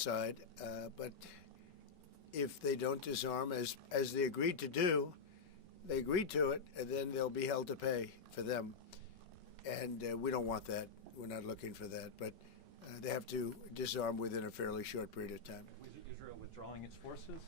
side, but if they don't disarm, as they agreed to do, they agreed to it, and then they'll be held to pay for them. And we don't want that. We're not looking for that. But they have to disarm within a fairly short period of time. Was Israel withdrawing its forces?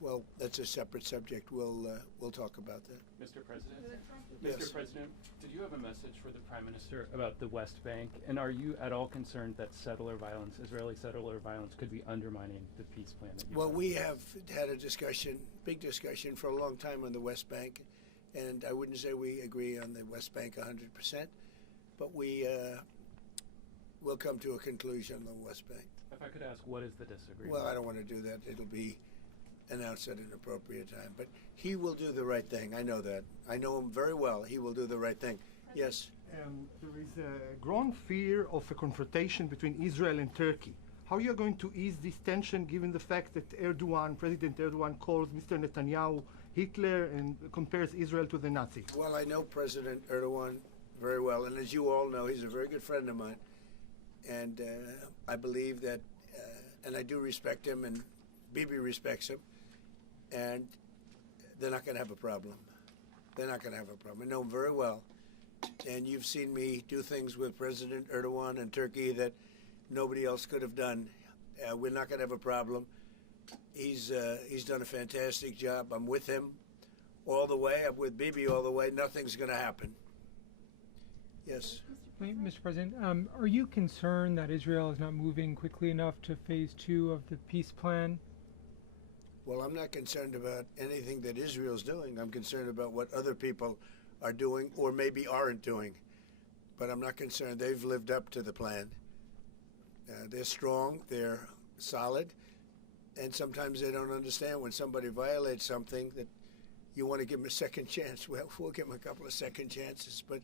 Well, that's a separate subject. We'll talk about that. Mr. President? Yes. Mr. President, did you have a message for the Prime Minister about the West Bank? And are you at all concerned that settler violence, Israeli settler violence, could be undermining the peace plan? Well, we have had a discussion, big discussion, for a long time on the West Bank. And I wouldn't say we agree on the West Bank 100%, but we will come to a conclusion on the West Bank. If I could ask, what is the disagreement? Well, I don't want to do that. It'll be announced at an appropriate time. But he will do the right thing. I know that. I know him very well. He will do the right thing. Yes? There is a growing fear of a confrontation between Israel and Turkey. How are you going to ease this tension given the fact that President Erdogan calls Mr. Netanyahu Hitler and compares Israel to the Nazis? Well, I know President Erdogan very well. And as you all know, he's a very good friend of mine. And I believe that, and I do respect him, and Bibi respects him. And they're not going to have a problem. They're not going to have a problem. I know him very well. And you've seen me do things with President Erdogan and Turkey that nobody else could have done. We're not going to have a problem. He's done a fantastic job. I'm with him all the way. I'm with Bibi all the way. Nothing's going to happen. Yes. Mr. President, are you concerned that Israel is not moving quickly enough to phase 2 of the peace plan? Well, I'm not concerned about anything that Israel's doing. I'm concerned about what other people are doing or maybe aren't doing. But I'm not concerned. They've lived up to the plan. They're strong. They're solid. And sometimes they don't understand when somebody violates something that you want to give them a second chance. Well, we'll give them a couple of second chances. But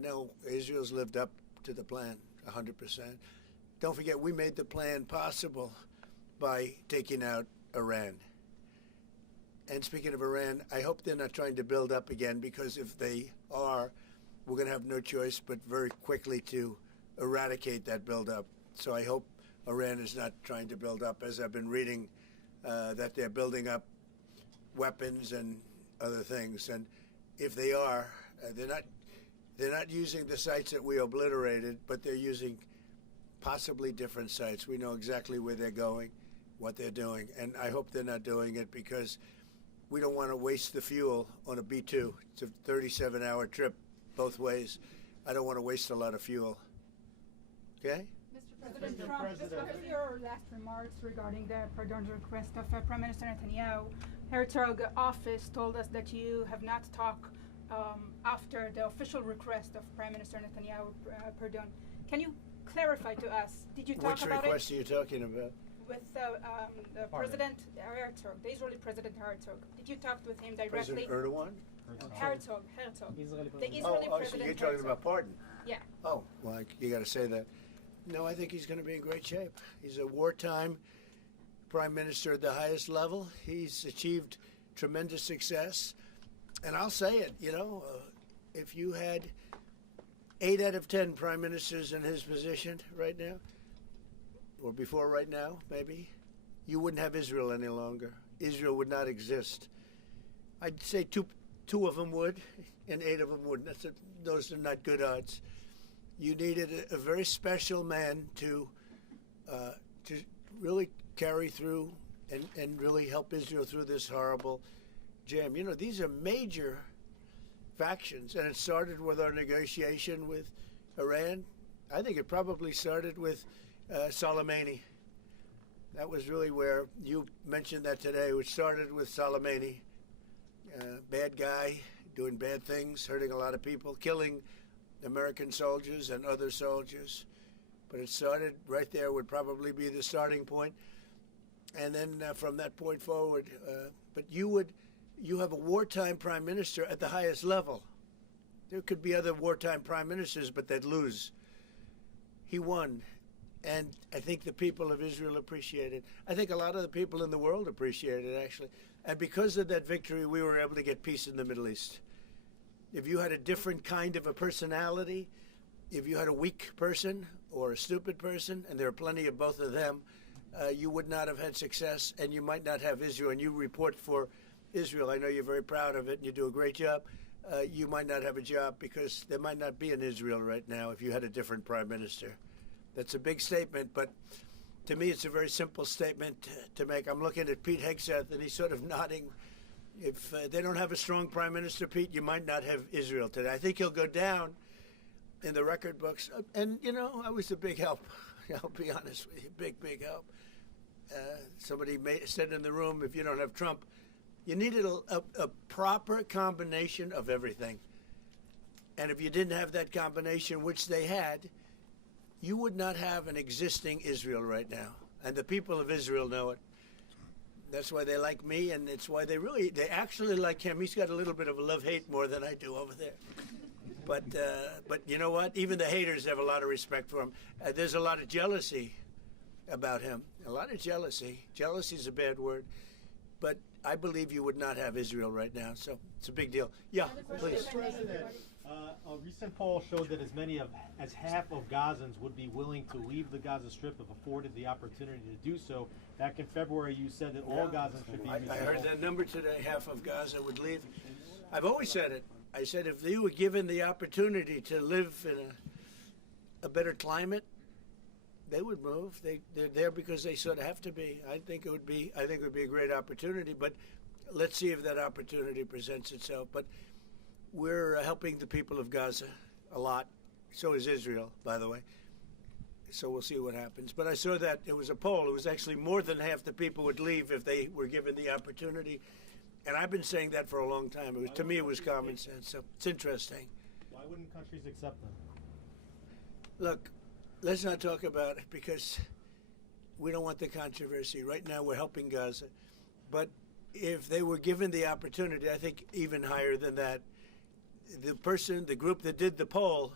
no, Israel's lived up to the plan 100%. Don't forget, we made the plan possible by taking out Iran. And speaking of Iran, I hope they're not trying to build up again, because if they are, we're going to have no choice but very quickly to eradicate that buildup. So I hope Iran is not trying to build up, as I've been reading that they're building up weapons and other things. And if they are, they're not using the sites that we obliterated, but they're using possibly different sites. We know exactly where they're going, what they're doing, and I hope they're not doing it because we don't want to waste the fuel on a B-2. It's a 37-hour trip both ways. I don't want to waste a lot of fuel. Okay? Mr. President Trump, just what are your last remarks regarding the pardon request of Prime Minister Netanyahu? Herzog office told us that you have not talked after the official request of Prime Minister Netanyahu pardon. Can you clarify to us? Did you talk Which about request are you talking about? with the President Herzog, the Israeli President Herzog? Did you talk with him directly? President Erdogan? Herzog. The Israeli So President you're talking about pardon? Yeah. Oh, well, you got to say that. No, I think he's going to be in great shape. He's a wartime prime minister at the highest level. He's achieved tremendous success. And I'll say it, if you had 8 out of 10 prime ministers in his position right now, or before right now, maybe, you wouldn't have Israel any longer. Israel would not exist. I'd say two of them would, and 8 of them wouldn't. Those are not good odds. You needed a very special man to really carry through and really help Israel through this horrible jam. These are major factions, and it started with our negotiation with Iran. I think it probably started with Soleimani. That was really where you mentioned that today, which started with Soleimani. Bad guy, doing bad things, hurting a lot of people, killing American soldiers and other soldiers. But it started right there, would probably be the starting point. And then from that point forward, but you have a wartime prime minister at the highest level. There could be other wartime prime ministers, but they'd lose. He won. And I think the people of Israel appreciate it. I think a lot of the people in the world appreciate it, actually. And because of that victory, we were able to get peace in the Middle East. If you had a different kind of a personality, if you had a weak person or a stupid person, and there are plenty of both of them, you would not have had success, and you might not have Israel. And you report for Israel. I know you're very proud of it, and you do a great job. You might not have a job because there might not be an Israel right now if you had a different prime minister. That's a big statement, but to me, it's a very simple statement to make. I'm looking at Pete Hegseth, and he's sort of nodding. If they don't have a strong prime minister, Pete, you might not have Israel today. I think he'll go down in the record books. And, you know, I was a big help. I'll be honest with you, big help. Somebody said in the room, if you don't have Trump, you needed a proper combination of everything. And if you didn't have that combination, which they had, you would not have an existing Israel right now. And the people of Israel know it. That's why they like me, and it's why they actually like him. He's got a little bit of a love-hate more than I do over there. But you know what? Even the haters have a lot of respect for him. There's a lot of jealousy about him. A lot of jealousy. Jealousy is a bad word. But I believe you would not have Israel right now. So it's a big deal. Yeah, please. Mr. President, a recent poll showed that as half of Gazans would be willing to leave the Gaza Strip if afforded the opportunity to do so. Back in February, you said that all Gazans should be I heard that number today. Half of Gaza would leave. I've always said it. I said if they were given the opportunity to live in a better climate, they would move. They're there because they sort of have to be. I think it would be a great opportunity. But let's see if that opportunity presents itself. But we're helping the people of Gaza a lot. So is Israel, by the way. So we'll see what happens. But I saw that there was a poll. It was actually more than half the people would leave if they were given the opportunity. And I've been saying that for a long time. To me, it was common sense. So it's interesting. Why wouldn't countries accept them? Look, let's not talk about it because we don't want the controversy. Right now, we're helping Gaza. But if they were given the opportunity, I think even higher than that, the group that did the poll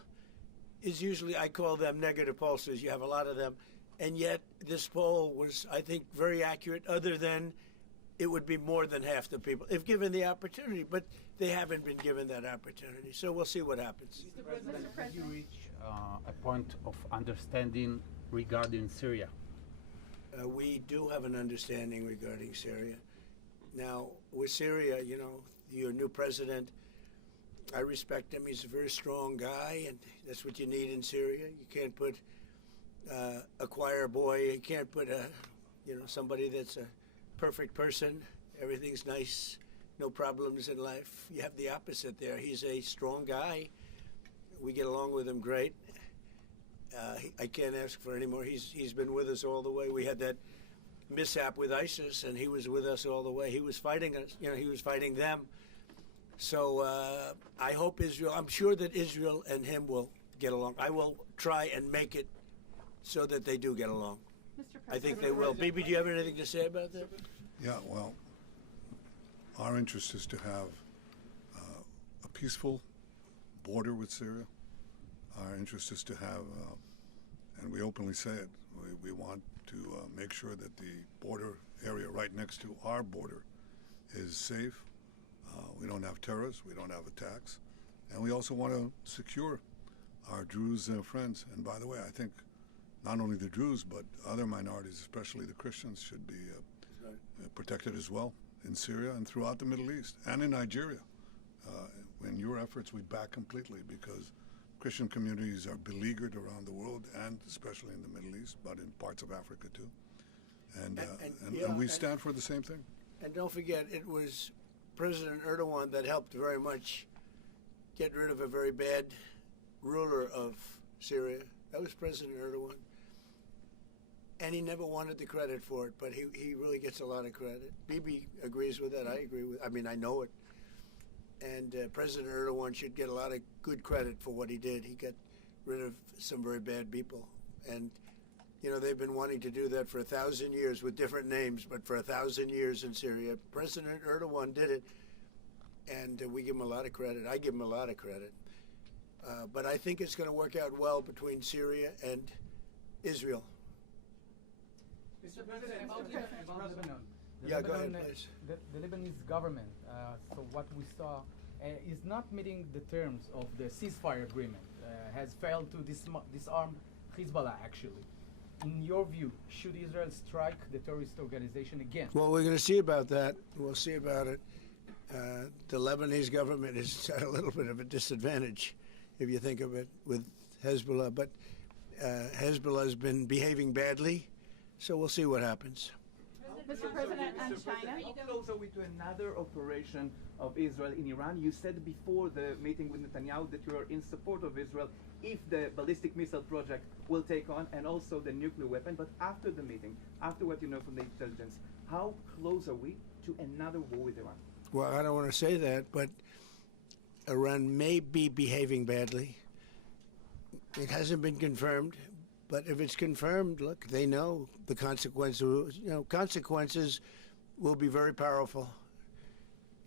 is usually, I call them negative pollsters. You have a lot of them. And yet this poll was, I think, very accurate, other than it would be more than half the people if given the opportunity. But they haven't been given that opportunity. So we'll see what happens. Mr. President, did you reach a point of understanding regarding Syria? We do have an understanding regarding Syria. Now, with Syria, you know, your new president, I respect him. He's a very strong guy, and that's what you need in Syria. You can't put a choir boy. You can't put somebody that's a perfect person. Everything's nice, no problems in life. You have the opposite there. He's a strong guy. We get along with him great. I can't ask for any more. He's been with us all the way. We had that mishap with ISIS, and he was with us all the way. He was fighting us. You know, he was fighting them. So I hope Israel, I'm sure that Israel and him will get along. I will try and make it so that they do get along. I think they will. Bibi, do you have anything to say about that? Yeah, well, our interest is to have a peaceful border with Syria. Our interest is to have, and we openly say it, we want to make sure that the border area right next to our border is safe. We don't have terrorists, we don't have attacks, and we also want to secure our Druze friends. And by the way, I think not only the Druze, but other minorities, especially the Christians, should be protected as well in Syria and throughout the Middle East and in Nigeria. In your efforts, we back completely because Christian communities are beleaguered around the world and especially in the Middle East, but in parts of Africa too. And we stand for the same thing. And don't forget, it was President Erdogan that helped very much get rid of a very bad ruler of Syria. That was President Erdogan. And he never wanted the credit for it, but he really gets a lot of credit. Bibi agrees with that. I agree with it. I mean, I know it. And President Erdogan should get a lot of good credit for what he did. He got rid of some very bad people. And, you know, they've been wanting to do that for 1,000 years with different names, but for 1,000 years in Syria. President Erdogan did it, and we give him a lot of credit. I give him a lot of credit. But I think it's going to work out well between Syria and Israel. Mr. President, about Lebanon. Yeah, go ahead, please. The Lebanese government, so what we saw, is not meeting the terms of the ceasefire agreement, has failed to disarm Hezbollah, actually. in your view, should Israel strike the terrorist organization again? Well, we're going to see about that. We'll see about it. The Lebanese government is at a little bit of a disadvantage, if you think of it, with Hezbollah. But Hezbollah has been behaving badly, so we'll see what happens. Mr. President, on China. How close are we to another operation of Israel in Iran? You said before the meeting with Netanyahu that you are in support of Israel if the ballistic missile project will take on, and also the nuclear weapon. But after the meeting, after what you know from the intelligence, how close are we to another war with Iran? Well, I don't want to say that, but Iran may be behaving badly. It hasn't been confirmed, but if it's confirmed, look, they know the consequences. You know, consequences will be very powerful,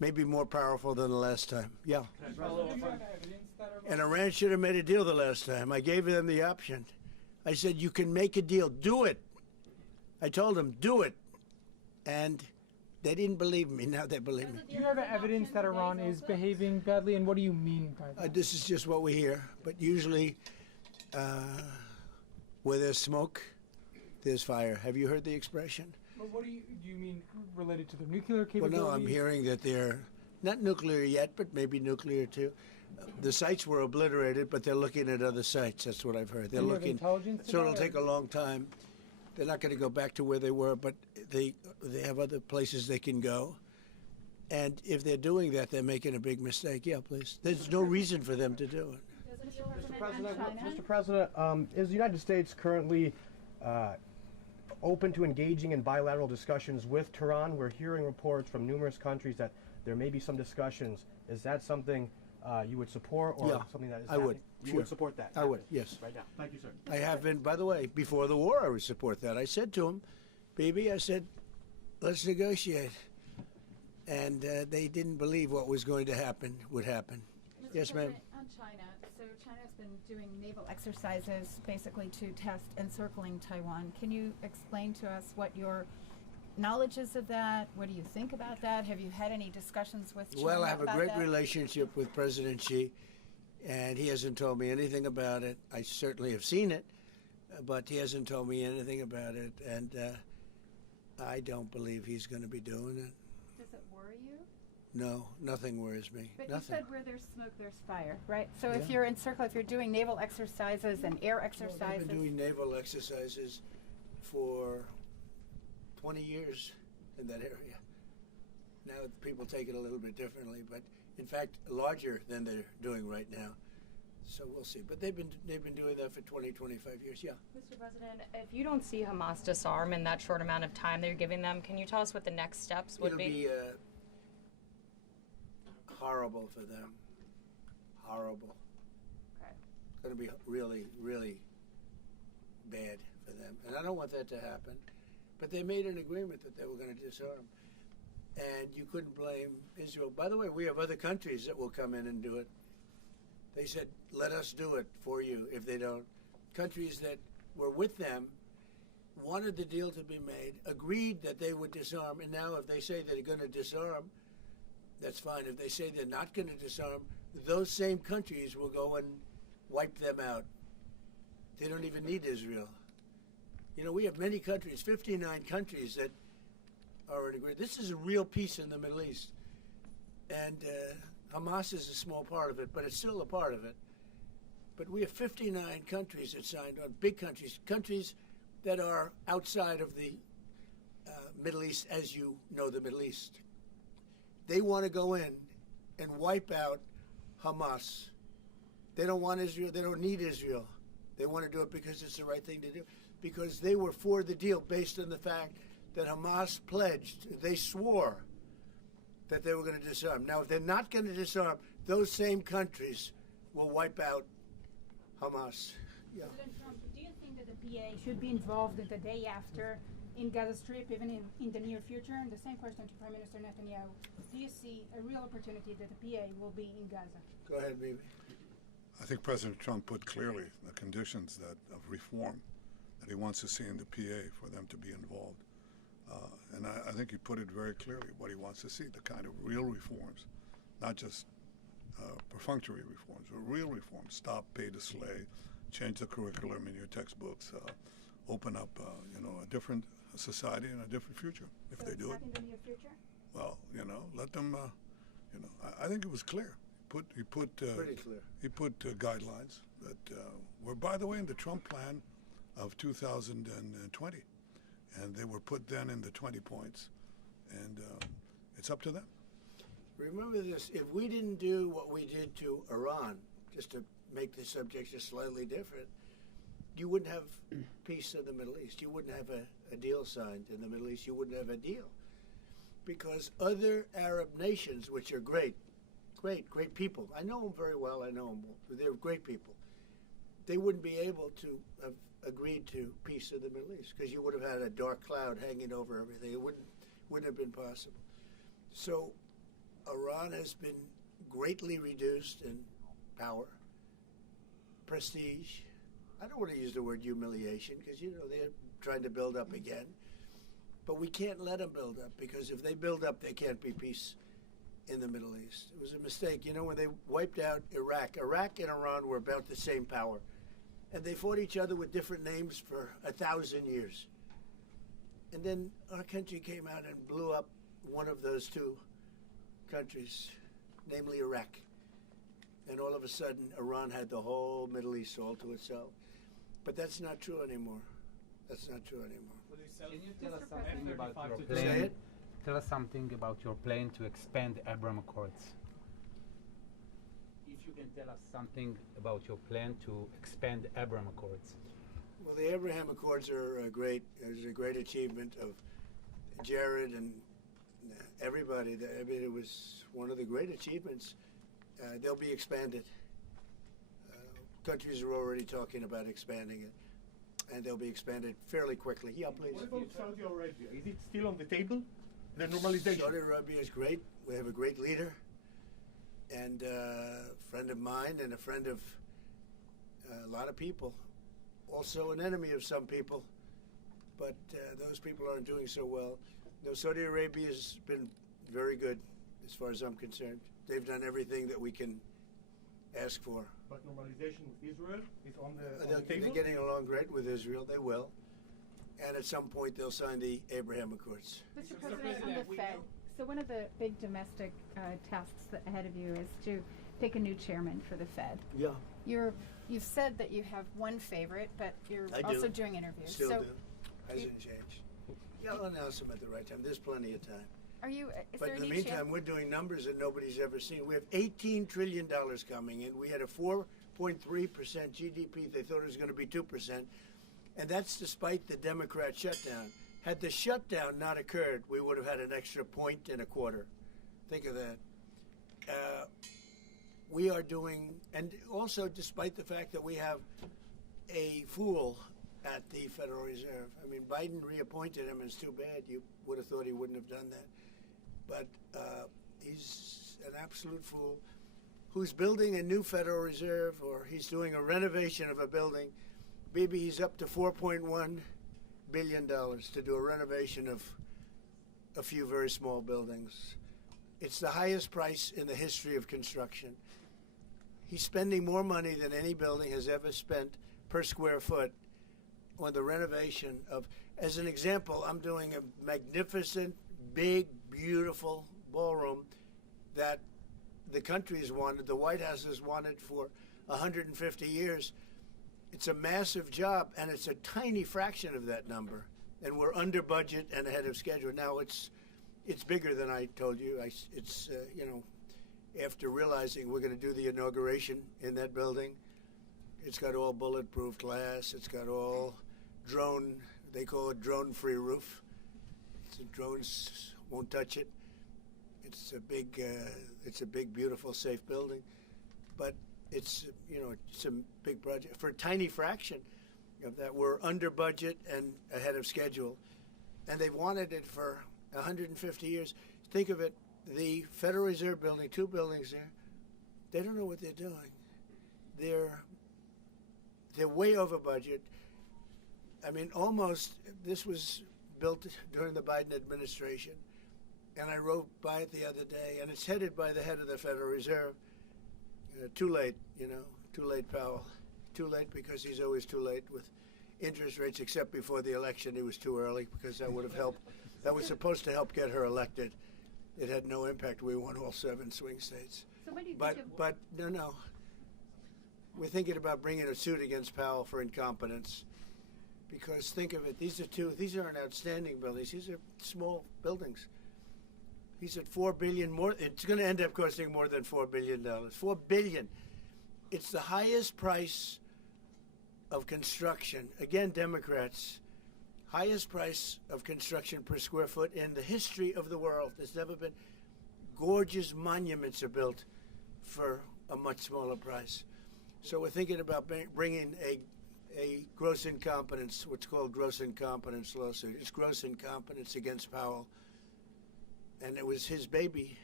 maybe more powerful than the last time. Yeah. And Iran should have made a deal the last time. I gave them the option. I said, you can make a deal. Do it. I told them, do it. And they didn't believe me. Now they believe me. Do you have evidence that Iran is behaving badly, and what do you mean by that? This is just what we hear. But usually, where there's smoke, there's fire. Have you heard the expression? But what do you mean related to the nuclear Well, capabilities? no, I'm hearing that they're not nuclear yet, but maybe nuclear too. The sites were obliterated, but they're looking at other sites. That's what I've heard. They're Do you have looking. intelligence So it'll about it? take a long time. They're not going to go back to where they were, but they have other places they can go. And if they're doing that, they're making a big mistake. Yeah, please. There's no reason for them to do it. Mr. President, is the United States currently open to engaging in bilateral discussions with Tehran? We're hearing reports from numerous countries that there may be some discussions. Is that something you would support, or Yeah, something that is I would. happening? You Sure. would support that? I would, yes. Right now. Thank you, sir. I have been, by the way, before the war, I would support that. I said to him, Bibi, I said, let's negotiate. And they didn't believe what was going to happen would happen. Yes, ma'am. On China, so China's been doing naval exercises basically to test encircling Taiwan. Can you explain to us what your knowledge is of that? What do you think about that? Have you had any discussions with China Well, I have a about great that? relationship with President Xi, and he hasn't told me anything about it. I certainly have seen it, but he hasn't told me anything about it, and I don't believe he's going to be doing it. Does it worry you? No, nothing worries me. But Nothing. you said where there's smoke, there's fire, right? So if Yeah. you're encircled, if you're doing naval exercises and air exercises, I've been doing naval exercises for 20 years in that area. Now people take it a little bit differently, but in fact larger than they're doing right now. So we'll see. But they've been doing that for 20, 25 years. Yeah. Mr. President, if you don't see Hamas disarm in that short amount of time that you're giving them, can you tell us what the next steps would It'll be horrible for them. Horrible. Okay. It's going to be really, really bad for them. And I don't want that to happen. But they made an agreement that they were going to disarm. And you couldn't blame Israel. By the way, we have other countries that will come in and do it. They said, let us do it for you if they don't. Countries that were with them wanted the deal to be made, agreed that they would disarm, and now if they say they're going to disarm, that's fine. If they say they're not going to disarm, those same countries will go and wipe them out. They don't even need Israel. You know, we have many countries, 59 countries that are in agreement. This is a real peace in the Middle East. And Hamas is a small part of it, but it's still a part of it. But we have 59 countries that signed on, big countries, countries that are outside of the Middle East, as you know the Middle East. They want to go in and wipe out Hamas. They don't want Israel. They don't need Israel. They want to do it because it's the right thing to do, because they were for the deal based on the fact that Hamas pledged, they swore that they were going to disarm. Now, if they're not going to disarm, those same countries will wipe out Hamas. Yeah. President Trump, do you think that the PA should be involved the day after in Gaza Strip, even in the near future? And the same question to Prime Minister Netanyahu. Do you see a real opportunity that the PA will be in Gaza? Go ahead, Bibi. I think President Trump put clearly the conditions of reform that he wants to see in the PA for them to be involved. And I think he put it very clearly what he wants to see, the kind of real reforms, not just perfunctory reforms, but real reforms. Stop pay to slay, change the curriculum in your textbooks, open up, a different society and a different future if they do it. In the near future? Well, let them. I think it was clear. He put Pretty clear. He put guidelines that were, by the way, in the Trump plan of 2020, and they were put then in the 20 points, and it's up to them. Remember this, if we didn't do what we did to Iran, just to make the subject just slightly different, you wouldn't have peace in the Middle East. You wouldn't have a deal signed in the Middle East. You wouldn't have a deal. Because other Arab nations, which are great people, I know them very well, I know them, they're great people, they wouldn't be able to have agreed to peace in the Middle East because you would have had a dark cloud hanging over everything. It wouldn't have been possible. So Iran has been greatly reduced in power, prestige. I don't want to use the word humiliation because, they're trying to build up again. But we can't let them build up because if they build up, there can't be peace in the Middle East. It was a mistake. When they wiped out Iraq and Iran were about the same power. And they fought each other with different names for 1,000 years. And then our country came out and blew up one of those two countries, namely Iraq. And all of a sudden, Iran had the whole Middle East all to itself. But that's not true anymore. That's not true anymore. Can you tell us something about your Say plan? it. Tell us something about your plan to expand Abraham Accords. If you can tell us something about your plan to expand Abraham Accords. Well, the Abraham Accords are a great achievement of Jared and everybody. I mean, it was one of the great achievements. They'll be expanded. Countries are already talking about expanding it, and they'll be expanded fairly quickly. Yeah, please. What about Saudi Arabia? Is it still on the table? The normalization? Saudi Arabia is great. We have a great leader, and a friend of mine, and a friend of a lot of people. Also an enemy of some people, but those people aren't doing so well. No, Saudi Arabia has been very good as far as I'm concerned. They've done everything that we can ask for. But normalization with Israel is on the They're table? getting along great with Israel. They will. And at some point, they'll sign the Abraham Accords. Mr. President, on the Fed, so one of the big domestic tasks ahead of you is to pick a new chairman for the Fed. Yeah. You've said that you have one favorite, but you're I also do. doing interviews. Still so do. Hasn't changed. Yeah, I'll announce them at the right time. There's plenty of time. Is But there in the any meantime, we're doing numbers that nobody's ever seen. We have $18 trillion coming in. We had a 4.3% GDP. They thought it was going to be 2%. And that's despite the Democrat shutdown. Had the shutdown not occurred, we would have had an extra 1.25. Think of that. We are doing, and also despite the fact that we have a fool at the Federal Reserve. I mean, Biden reappointed him, and it's too bad. You would have thought he wouldn't have done that. But he's an absolute fool who's building a new Federal Reserve, or he's doing a renovation of a building. Maybe he's up to $4.1 billion to do a renovation of a few very small buildings. It's the highest price in the history of construction. He's spending more money than any building has ever spent per square foot on the renovation of, as an example, I'm doing a magnificent, big, beautiful ballroom that the country has wanted, the White House has wanted for 150 years. It's a massive job, and it's a tiny fraction of that number. And we're under budget and ahead of schedule. Now, it's bigger than I told you. After realizing we're going to do the inauguration in that building, it's got all bulletproof glass. It's got all drone, they call it drone-free roof. So drones won't touch it. It's a big, beautiful, safe building. But it's a big project. For a tiny fraction of that, we're under budget and ahead of schedule. And they've wanted it for 150 years. Think of it, the Federal Reserve building, 2 buildings there, they don't know what they're doing. They're way over budget. I mean, this was built during the Biden administration. And I rode by it the other day, and it's headed by the head of the Federal Reserve. Too late, too late, Powell. Too late because he's always too late with interest rates, except before the election. It was too early because that would have helped. That was supposed to help get her elected. It had no impact. We won all 7 swing states. So what do you But think of but no. We're thinking about bringing a suit against Powell for incompetence. Because think of it, these aren't outstanding buildings. These are small buildings. He's at $4 billion more. It's going to end up costing more than $4 billion. $4 billion. It's the highest price of construction. Again, Democrats, highest price of construction per square foot in the history of the world. There's never been. Gorgeous monuments are built for a much smaller price. So we're thinking about bringing a gross incompetence, what's called gross incompetence lawsuit. It's gross incompetence against Powell. And it was his baby.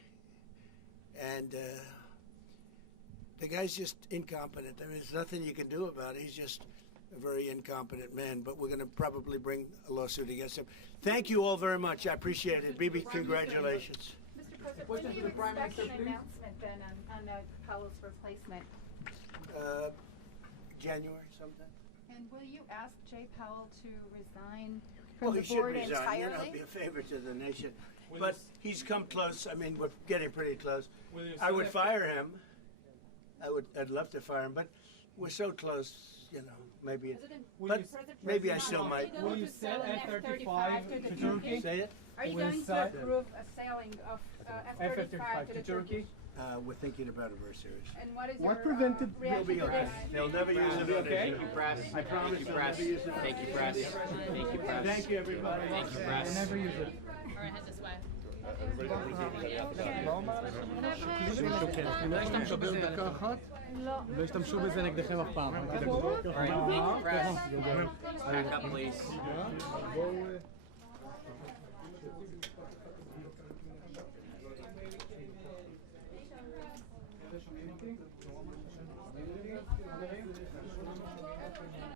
And the guy's just incompetent. I mean, there's nothing you can do about it. He's just a very incompetent man. But we're going to probably bring a lawsuit against him. Thank you all very much. I appreciate it. Bibi, congratulations. Mr. President, when do you expect an announcement then on Powell's replacement? January sometime. And will you ask Jay Powell to resign Well, from he the should board resign. entirely? Be a favor to the nation. But he's come close. I mean, we're getting pretty close. I would fire him. I'd love to fire him, but we're so close. You know, maybe. But maybe I still might. Will you sell F-35 to Turkey? Say it. Are you going to approve a selling of F-35 to the Turkey? We're thinking about it very seriously. And what is What your prevented- reaction They'll be to okay. this? They'll never use it on Thank Israel. you, press. I promise Thank you, they'll press. never use it on Thank you, Israel. press. Thank you, press. Thank you, everybody. Thank you, press. Never use it. All right, head this way. לא השתמשו בזה דקה אחת? לא השתמשו בזה נגדכם אף פעם. All right, thank you, press. Back up, please.